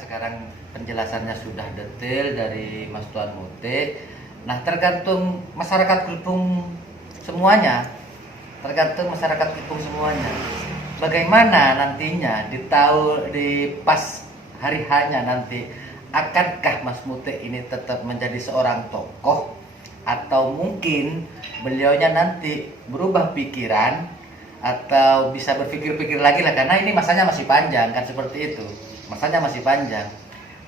Sekarang penjelasannya sudah detail dari Mas Tuan Muti. Nah, tergantung masyarakat Gelbung semuanya. Bagaimana nantinya di pas hari hanya nanti, akankah Mas Muti ini tetap menjadi seorang tokoh atau mungkin beliaunya nanti berubah pikiran atau bisa berpikir-pikir lagi lah, karena ini masanya masih panjang kan, seperti itu. Masanya masih panjang.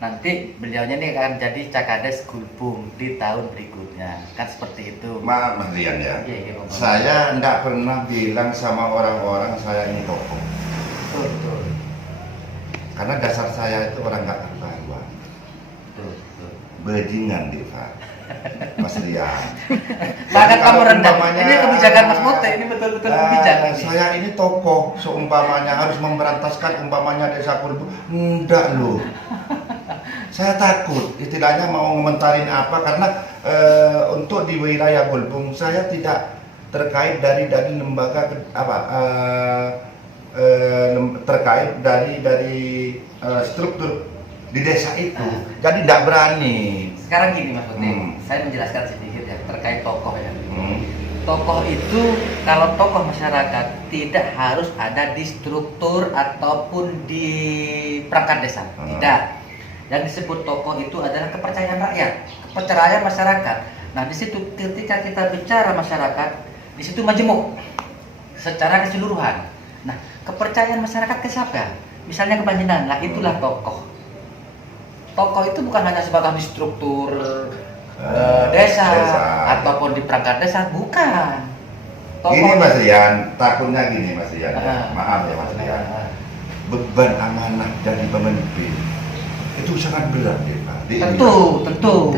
Nanti beliaunya ini akan jadi Cakades Gelbung di tahun berikutnya, kan seperti itu. Maaf Mas Rian ya, iya, saya tidak pernah bilang sama orang-orang saya ini tokoh. Betul. Karena dasar saya itu orang nggak karuan. Betul. Bajingan Deva, Mas Rian. Sangat kamu rendah. Umpamanya, Ini kebijakan Mas Muti, ini betul-betul kebijakan. Saya ini tokoh, seumpamanya harus memberantaskan umpamanya desa Gelbung. Enggak loh. Saya takut, istilahnya mau ngomentarin apa, karena untuk di wilayah Gelbung saya tidak terkait dari lembaga terkait dari struktur di desa itu, jadi tidak berani. Sekarang gini Mas Muti, saya menjelaskan sedikit ya terkait tokoh ya. Tokoh itu, kalau tokoh masyarakat tidak harus ada di struktur ataupun di perangkat desa, tidak. Yang disebut tokoh itu adalah kepercayaan rakyat, kepercayaan masyarakat. Nah, di situ ketika kita bicara masyarakat, di situ majemuk secara keseluruhan. Nah, kepercayaan masyarakat ke siapa? Misalnya ke Panjenengan, nah itulah tokoh. Tokoh itu bukan hanya sebagai di struktur desa ataupun di perangkat desa, bukan. Tokoh Gini Mas Rian, takutnya gini Mas Rian, maaf ya Mas Rian, beban amanah dari pemimpin itu sangat berat Pak. Tentu.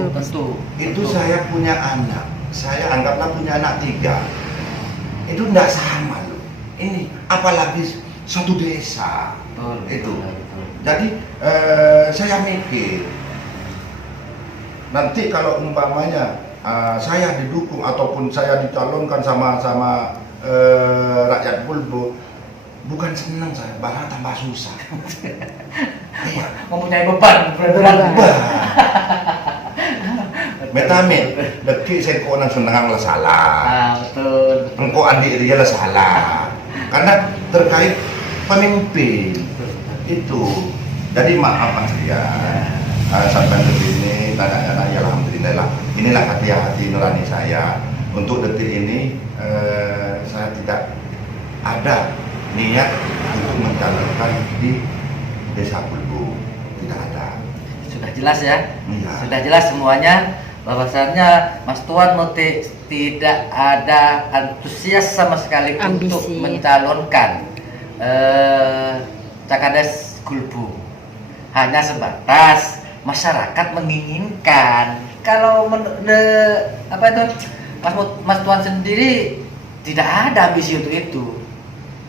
Itu saya punya anak, saya anggaplah punya anak 3. Itu tidak sama loh. Ini apalagi satu desa. Betul. Jadi saya mikir, nanti kalau umpamanya saya didukung ataupun saya dicalonkan sama rakyat Gelbung, bukan senang saya, malah tambah susah. Iya, mempunyai beban. Metamit, deki saya kau nang senang lah salah. Betul. Engkau adik dia lah salah. Karena terkait pemimpin itu. Jadi maaf Mas ya. Sampai begini, tanya-tanya ya alhamdulillah lah. Inilah hati nurani saya. Untuk detik ini saya tidak ada niat untuk mencalonkan di desa Gelbung, tidak ada. Sudah jelas ya? Iya. Sudah jelas semuanya, bahwasannya Mas Tuan Muti tidak ada antusias sama sekali untuk mencalonkan Cakades Gelbung. Hanya sebatas masyarakat menginginkan. Kalau Mas Tuan sendiri tidak ada ambisi untuk itu,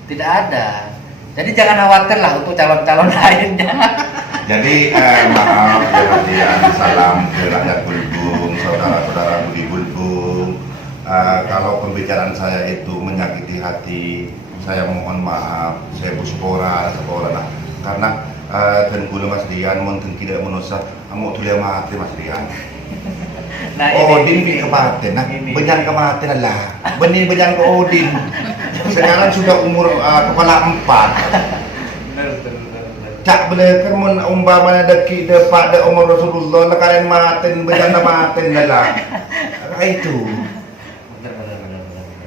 tidak ada. Jadi jangan khawatir lah untuk calon-calon lainnya. Jadi maaf ya, salam ke rakyat Gelbung, saudara-saudara di Gelbung. Kalau pembicaraan saya itu menyakiti hati, saya mohon maaf. Saya bersyukur lah, karena dan gula Mas Rian mungkin tidak menusa, mau tulis mati Mas Rian. Nah, Odin ini kepaten, nah benyan kematian lah, benih benyan ke Odin. Sekarang sudah umur kepala 4. Cak bener mun umpamanya deki depak de umur Rasulullah lah kalian maten berjanda maten lah. Itu.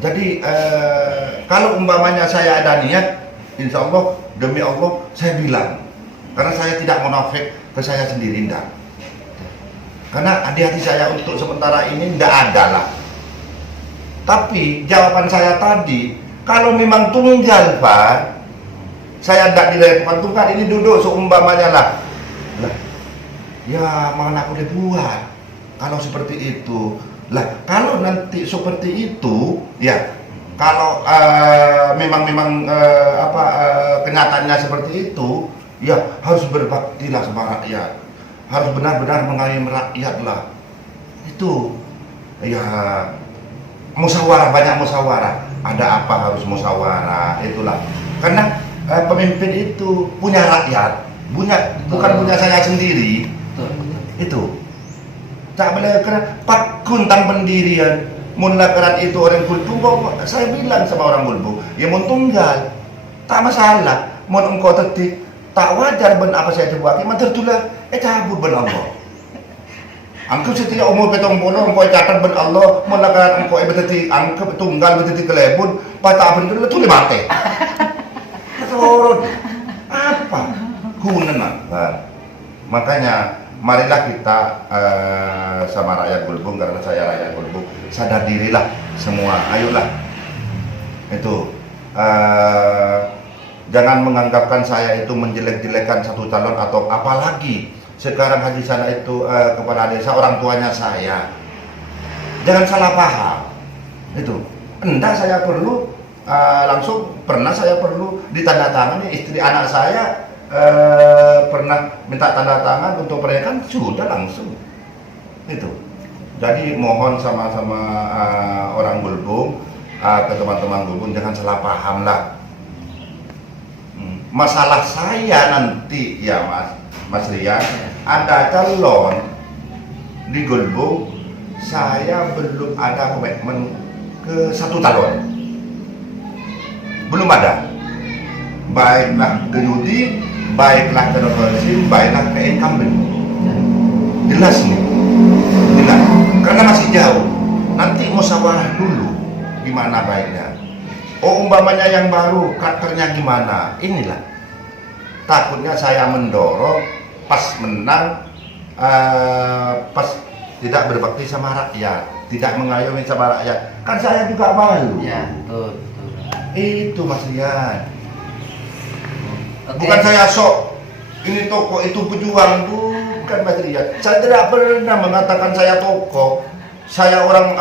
Jadi kalau umpamanya saya ada niat, insya Allah demi Allah saya bilang, karena saya tidak munafik ke saya sendiri enggak. Karena di hati saya untuk sementara ini enggak ada lah. Tapi jawaban saya tadi, kalau memang tunggal Pak, saya tidak dilakukan tunggal ini duduk seumpamanya lah. Ya mana aku dibuat kalau seperti itu. Lah kalau nanti seperti itu, ya kalau memang kenyataannya seperti itu, ya harus berbaktilah sama rakyat, harus benar-benar mengayomi rakyat lah. Itu ya musyawarah, banyak musyawarah. Ada apa harus musyawarah, itulah. Karena pemimpin itu punya rakyat, bukan punya saya sendiri. Itu. Tak boleh kena pakun tang pendirian. Mun lakaran itu orang Gulbung, saya bilang sama orang Gulbung, ya mun tunggal, tak masalah. Mun engkau tetik, tak wajar ben apa saya dibuat, mah tertulah, cabut ben Allah. Angkep setiap umur petong bono, engkau catat ben Allah, mun lakaran engkau beteti, angkep tunggal beteti kelebun, patah ben tu mati. Turun apa gunanya? Makanya marilah kita sama rakyat Gulbung, karena saya rakyat Gulbung, sadar dirilah semua, ayolah itu jangan menganggapkan saya itu menjelek-jelekan satu calon atau apalagi sekarang Haji Sana itu kepala desa, orang tuanya saya, jangan salah paham itu. Enggak, saya perlu langsung pernah saya perlu ditandatangani, istri anak saya pernah minta tanda tangan untuk pernikahan, sudah langsung itu. Jadi mohon sama-sama orang Gulbung, ke teman-teman Gulbung, jangan salah paham lah. Masalah saya nanti ya Mas Rian, ada calon di Gulbung, saya belum ada komitmen ke satu calon, belum ada. Baiklah ke Yudi, baiklah ke Novelsim, baiklah ke incumbent. Jelas nih, jelas. Karena masih jauh. Nanti musyawarah dulu gimana baiknya. Oh umpamanya yang baru, karakternya gimana? Inilah. Takutnya saya mendorong pas menang, pas tidak berbakti sama rakyat, tidak mengayomi sama rakyat. Kan saya juga malu. Ya, betul. Itu Mas Rian. Okay. Bukan saya sok ini tokoh itu pejuang, bukan Mas Rian. Saya tidak pernah mengatakan saya tokoh. Saya orang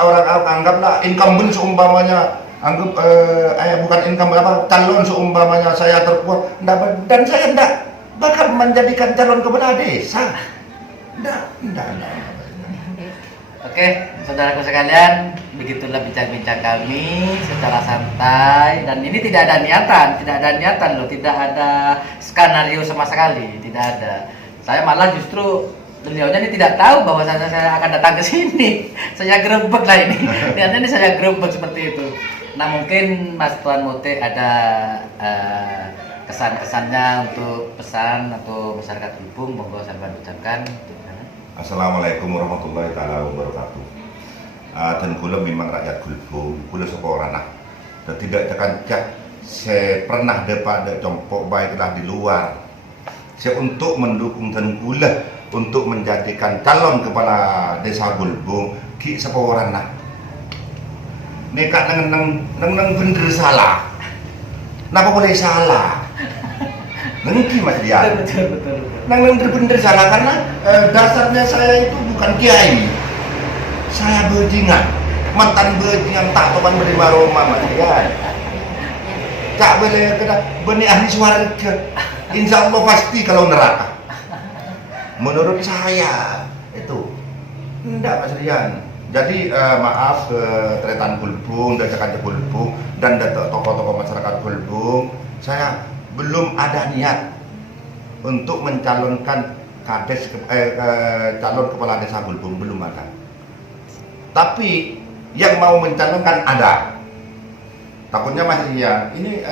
anggaplah incumbent seumpamanya, anggap bukan incumbent calon seumpamanya saya terkuat, dan saya tidak bakal menjadikan calon kepala desa. Tidak. Oke, saudaraku sekalian, begitulah bincang-bincang kami secara santai, dan ini tidak ada niatan loh, tidak ada skenario sama sekali, tidak ada. Saya malah justru beliaunya ini tidak tahu bahwa saya akan datang ke sini. Saya gerebek lah ini. Niatnya ini saya gerebek seperti itu. Nah, mungkin Mas Tuan Mote ada kesan-kesannya untuk pesan atau masyarakat Gulbung, monggo saya ucapkan. Assalamualaikum warahmatullahi taala wabarakatuh. Dan kula memang rakyat Gulbung, kula seorang anak. Dan tidak terkancak, saya pernah dapat compok baiklah di luar. Saya untuk mendukung dan kula untuk menjadikan calon kepala desa Gulbung, ki seorang anak. Nekak neng bener salah. Napa boleh salah? Nengki Mas Dian. Betul. Neng bener salah karena dasarnya saya itu bukan kiai. Saya bajingan, mantan bajingan tak topan menerima Roma Mas Dian. Tak boleh kena benih ahli swarga. Insya Allah pasti kalau neraka. Menurut saya itu enggak Mas Rian. Jadi maaf ke Tretan Gulbung dan Jakarta Gulbung dan tokoh-tokoh masyarakat Gulbung, saya belum ada niat untuk mencalonkan calon kepala desa Gulbung, belum ada. Tapi yang mau mencalonkan ada. Takutnya Mas Rian, ini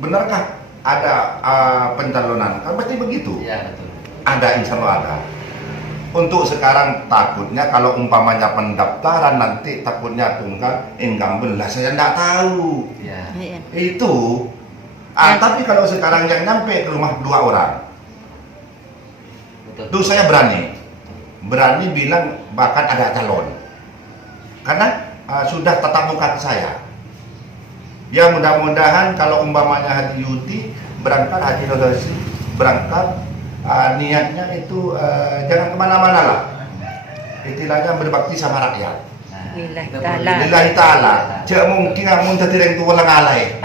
benarkah ada pencalonan? Kan pasti begitu. Iya, betul. Ada, insya Allah ada. Untuk sekarang takutnya kalau umpamanya pendaftaran nanti takutnya tunggal incumbent lah, saya nggak tahu. Iya. Itu. Tapi kalau sekarang yang nyampe ke rumah 2 orang, Betul. itu saya berani bilang bahkan ada calon, karena sudah tatap muka ke saya. Ya mudah-mudahan kalau umpamanya Haji Yudi berangkat, Haji Nodasi berangkat, niatnya itu jangan kemana-mana lah, istilahnya berbakti sama rakyat. Lillahi ta'ala. Cak mungkin amun tertireng tu walang alay.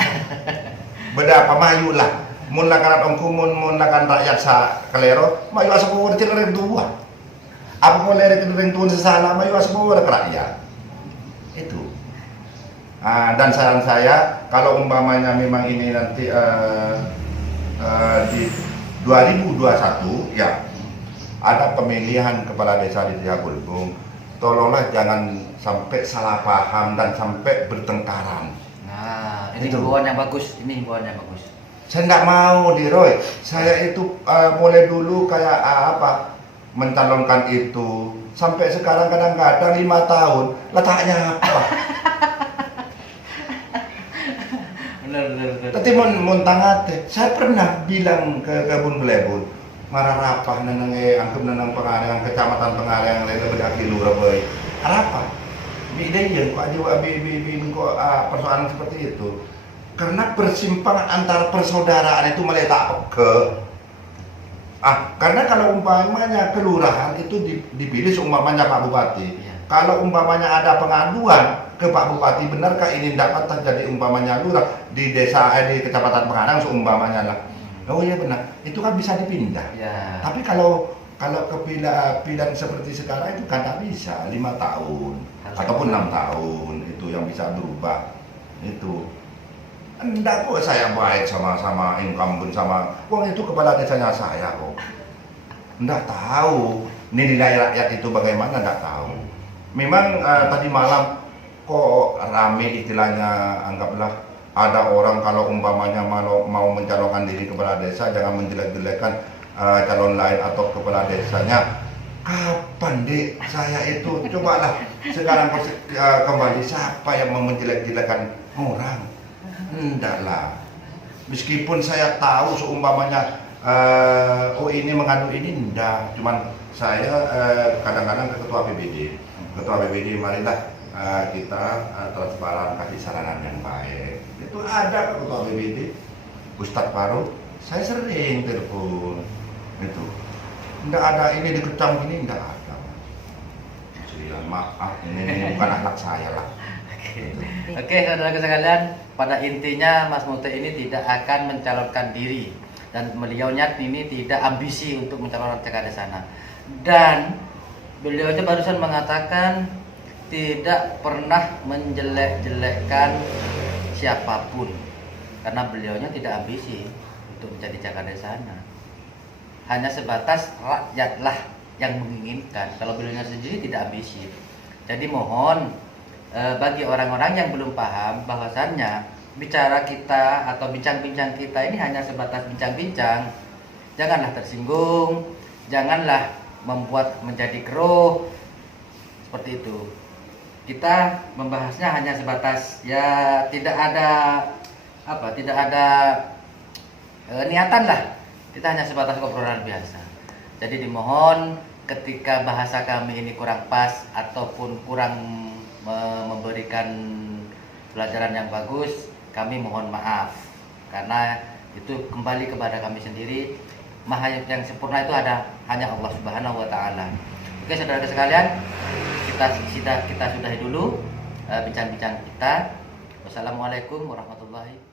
Beda pamayulah. Mun lakan ongku mun lakan rakyat sa kalero, mayu asa po tertireng dua. Apa mo lere tertireng tuan sesala, mayu asa po ke rakyat. Itu. Dan saran saya kalau umpamanya memang ini nanti di 2021 ya ada pemilihan kepala desa di Trihagulbung, tolonglah jangan sampai salah paham dan sampai bertengkaran. Nah, ini Itu. himbauan yang bagus. Ini himbauan yang bagus. Saya nggak mau di Roy. Saya itu mulai dulu kayak mencalonkan itu sampai sekarang kadang-kadang 5 tahun letaknya apa? Benar. Tapi mun tangate, saya pernah bilang ke kebun belebun, mararapah neneng angkem neneng pengarang kecamatan pengarang lain lebih lurah boy. Arapa? Bida ya kok aja kok persoalan seperti itu. Karena persimpangan antar persaudaraan itu meletak ke karena kalau umpamanya kelurahan itu dipilih seumpamanya Pak Bupati. Iya. Kalau umpamanya ada pengaduan ke Pak Bupati, benarkah ini dapat terjadi umpamanya lurah di desa di kecamatan Pengarang seumpamanya lah. Oh iya benar, itu kan bisa dipindah. Ya. Tapi kalau pilihan seperti sekarang itu kan tak bisa 5 tahun ataupun 6 tahun itu yang bisa berubah itu. Enggak kok saya baik sama incumbent sama uang itu kepala desanya saya kok. Enggak tahu nilai rakyat itu bagaimana, enggak tahu. Memang tadi malam kok rame istilahnya, anggaplah ada orang kalau umpamanya mau mencalonkan diri kepala desa jangan menjelek-jelekan calon lain atau kepala desanya. Kapan dek saya itu cobalah sekarang kembali siapa yang mau menjelek-jelekan orang? Enggak lah. Meskipun saya tahu seumpamanya ini mengadu ini enggak, cuman saya kadang-kadang ke ketua PBD marilah kita transparan, kasih saranan yang baik. Itu ada ketua PBD Ustadz Faruk, saya sering telepon itu. Enggak ada ini dikecam gini, enggak ada. Maaf, ini bukan anak saya lah. Oke, saudara sekalian, pada intinya Mas Mute ini tidak akan mencalonkan diri dan beliaunya ini tidak ambisi untuk mencalonkan TKD sana. Dan beliaunya barusan mengatakan tidak pernah menjelek-jelekkan siapapun karena beliaunya tidak ambisi untuk menjadi TKD sana. Hanya sebatas rakyatlah yang menginginkan. Kalau beliaunya sendiri tidak ambisi. Jadi mohon bagi orang-orang yang belum paham bahwasannya bicara kita atau bincang-bincang kita ini hanya sebatas bincang-bincang, janganlah tersinggung, janganlah membuat menjadi keruh seperti itu. Kita membahasnya hanya sebatas ya tidak ada niatan lah, kita hanya sebatas obrolan biasa. Jadi dimohon ketika bahasa kami ini kurang pas ataupun kurang memberikan pelajaran yang bagus, kami mohon maaf karena itu kembali kepada kami sendiri. Maha yang sempurna itu ada hanya Allah Subhanahu wa taala. Oke, saudara sekalian, kita sudahi dulu bincang-bincang kita. Wassalamualaikum warahmatullahi wabarakatuh.